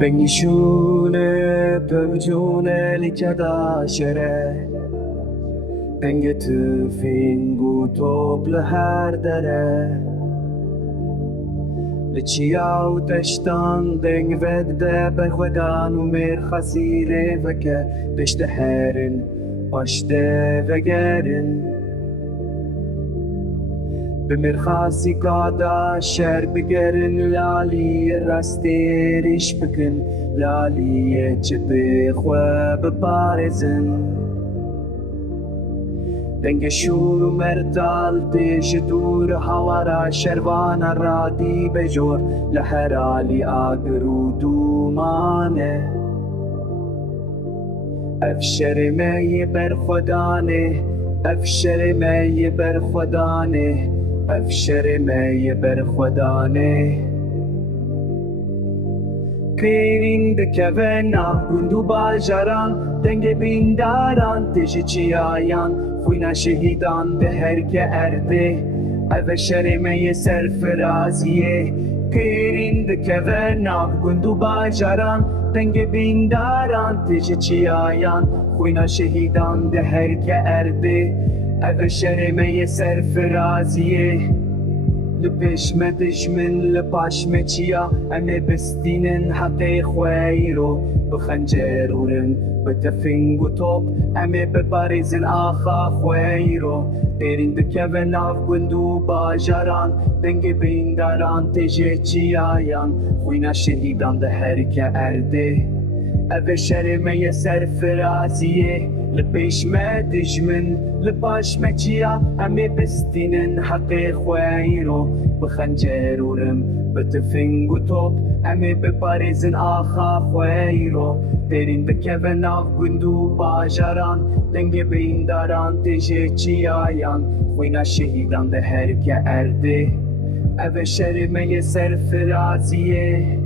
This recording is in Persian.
بنگشونه پوجونه لکدا شره بنگ تفینگو توب لهر دره لچیاو تشتان دنگ وده بخودان و میر خسیره وکه بشت هرن پشته وگرن بمیر خاصی قادا شر بگرن لالی راستیرش بکن لالی چه خواب بارزن دنگ شور و مرتال تیش دور هوارا شروان رادی بجور لحرالی آگرو دومانه افشر می بر خدانه افشر می بر خدانه افشر می بر خدانه پیرین دکونا گندو باجران دنگ بینداران تیش چیایان خوینا شهیدان به هر که ارده افشر می سرفرازیه پیرین دکونا گندو باجران دنگ بینداران تیش چیایان خوینا شهیدان به هر که ارده افشر می سرفرازیه لپشم دشمن لپاشم چیا امه بستینن حقی خویرو بخنجرورن بتفنگ و توب امه ببارزن آخا خویرو بیرین دکوین آف گندو باجران دنگ بینداران تیجه چیایان خوینا شهیدان ده هر که ارده اوه شرمه سرفرازیه لپشم دشمن لپاشم چیا امه بستینن حقی خویرو بخنجرورم بتفنگ و توب امه ببارزن آخا خویرو بیرین دکوین آف گندو باجران دنگ بینداران تیجه چیایان خوینا شهیدان ده هر که ارده اوه شرمه سرفرازیه